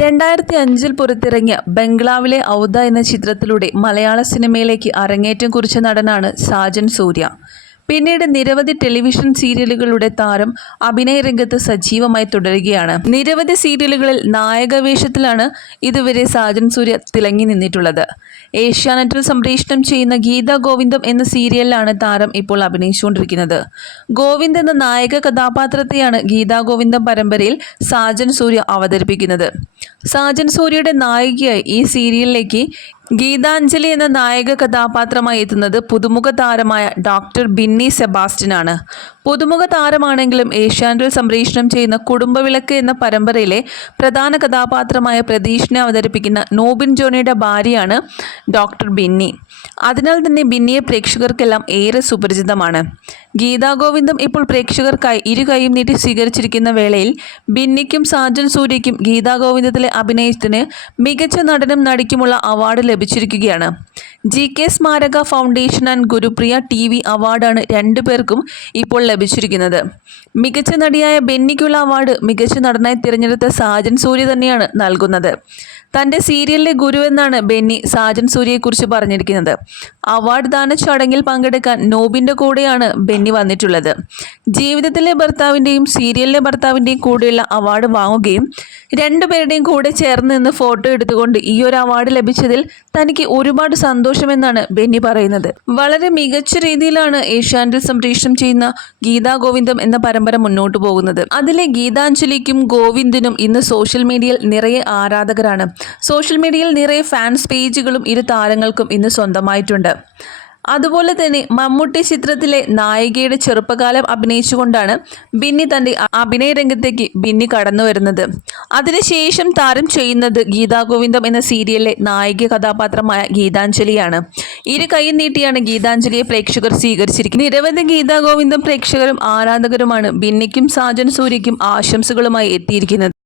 2005 പുറത്തിറങ്ങിയ ബംഗ്ലാവിലെ ഔദ എന്ന ചിത്രത്തിലൂടെ മലയാള സിനിമയിലേക്ക് അരങ്ങേറ്റം കുറിച്ച നടനാണ് സാജൻ സൂര്യ. പിന്നീട് നിരവധി ടെലിവിഷൻ സീരിയലുകളുടെ താരം അഭിനയ രംഗത്ത് സജീവമായി തുടരുകയാണ്. നിരവധി സീരിയലുകളിൽ നായകവേഷത്തിലാണ് ഇതുവരെ സാജൻ സൂര്യ തിളങ്ങി നിന്നിട്ടുള്ളത്. ഏഷ്യാനെറ്റിൽ സംപ്രേഷണം ചെയ്യുന്ന ഗീതാ ഗോവിന്ദം എന്ന സീരിയലിലാണ് താരം ഇപ്പോൾ അഭിനയിച്ചുകൊണ്ടിരിക്കുന്നത്. ഗോവിന്ദ് എന്ന നായക കഥാപാത്രത്തെയാണ് ഗീതാ ഗോവിന്ദം പരമ്പരയിൽ സാജൻ സൂര്യ അവതരിപ്പിക്കുന്നത്. സാജൻ സൂര്യയുടെ നായികയായി ഈ സീരിയലിലേക്ക് ഗീതാഞ്ജലി എന്ന നായക കഥാപാത്രമായി എത്തുന്നത് പുതുമുഖ താരമായ ഡോക്ടർ ബിന്നി സെബാസ്റ്റ്യൻ ആണ്. പുതുമുഖ താരമാണെങ്കിലും ഏഷ്യാനെറ്റിൽ സംപ്രേഷണം ചെയ്യുന്ന കുടുംബവിളക്ക് എന്ന പരമ്പരയിലെ പ്രധാന കഥാപാത്രമായ പ്രതീഷിനെ അവതരിപ്പിക്കുന്ന നോബിൻ ജോണിയുടെ ഭാര്യയാണ് ഡോക്ടർ ബിന്നി. അതിനാൽ തന്നെ ബിന്നിയെ പ്രേക്ഷകർക്കെല്ലാം ഏറെ സുപരിചിതമാണ്. ഗീതാ ഗോവിന്ദം ഇപ്പോൾ പ്രേക്ഷകർക്കായി ഇരു കൈയും നീട്ടി സ്വീകരിച്ചിരിക്കുന്ന വേളയിൽ ബിന്നിക്കും സാജൻ സൂര്യയ്ക്കും ഗീതാ ഗോവിന്ദത്തിലെ അഭിനയത്തിന് മികച്ച നടനും നടിക്കുമുള്ള അവാർഡ് ലഭിച്ചിരിക്കുകയാണ്. GK സ്മാരക ഫൗണ്ടേഷൻ ആൻഡ് ഗുരുപ്രിയ TV അവാർഡാണ് രണ്ടുപേർക്കും ഇപ്പോൾ ലഭിച്ചിരിക്കുന്നത്. മികച്ച നടിയായ ബെന്നിക്കുള്ള അവാർഡ് മികച്ച നടനായി തിരഞ്ഞെടുത്ത സാജൻ സൂര്യ തന്നെയാണ് നൽകുന്നത്. തൻ്റെ സീരിയലിലെ ഗുരു എന്നാണ് ബെന്നി സാജൻ സൂര്യയെക്കുറിച്ച് പറഞ്ഞിരിക്കുന്നത്. അവാർഡ് ദാന ചടങ്ങിൽ പങ്കെടുക്കാൻ നോബിൻ്റെ കൂടെയാണ് ബെന്നി വന്നിട്ടുള്ളത്. ജീവിതത്തിലെ ഭർത്താവിൻ്റെയും സീരിയലിലെ ഭർത്താവിൻ്റെയും കൂടെയുള്ള അവാർഡ് വാങ്ങുകയും രണ്ടുപേരുടെയും കൂടെ ചേർന്ന് നിന്ന് ഫോട്ടോ എടുത്തുകൊണ്ട് ഈ ഒരു അവാർഡ് ലഭിച്ചതിൽ തനിക്ക് ഒരുപാട് സന്തോഷമെന്നാണ് ബെന്നി പറയുന്നത്. വളരെ മികച്ച രീതിയിലാണ് ഏഷ്യാനെറ്റിൽ സംപ്രേഷണം ചെയ്യുന്ന ഗീതാ ഗോവിന്ദം എന്ന പരമ്പര മുന്നോട്ട് പോകുന്നത്. അതിലെ ഗീതാഞ്ജലിക്കും ഗോവിന്ദിനും ഇന്ന് സോഷ്യൽ മീഡിയയിൽ നിറയെ ആരാധകരാണ്. സോഷ്യൽ മീഡിയയിൽ നിറയെ ഫാൻസ് പേജുകളും ഇരു താരങ്ങൾക്കും ഇന്ന് സ്വന്തമായിട്ടുണ്ട്. അതുപോലെ തന്നെ മമ്മൂട്ടി ചിത്രത്തിലെ നായികയുടെ ചെറുപ്പകാലം അഭിനയിച്ചുകൊണ്ടാണ് ബിന്നി തൻ്റെ അഭിനയ രംഗത്തേക്ക് കടന്നു വരുന്നത്. അതിനുശേഷം താരം ചെയ്യുന്നത് ഗീതാ ഗോവിന്ദം എന്ന സീരിയലിലെ നായിക കഥാപാത്രമായ ഗീതാഞ്ജലിയാണ്. ഇരു കൈ നീട്ടിയാണ് ഗീതാഞ്ജലിയെ പ്രേക്ഷകർ സ്വീകരിച്ചിരിക്കുന്നത്. നിരവധി ഗീതാ ഗോവിന്ദം പ്രേക്ഷകരും ആരാധകരുമാണ് ബിന്നിക്കും സാജൻ സൂര്യയ്ക്കും ആശംസകളുമായി എത്തിയിരിക്കുന്നത്.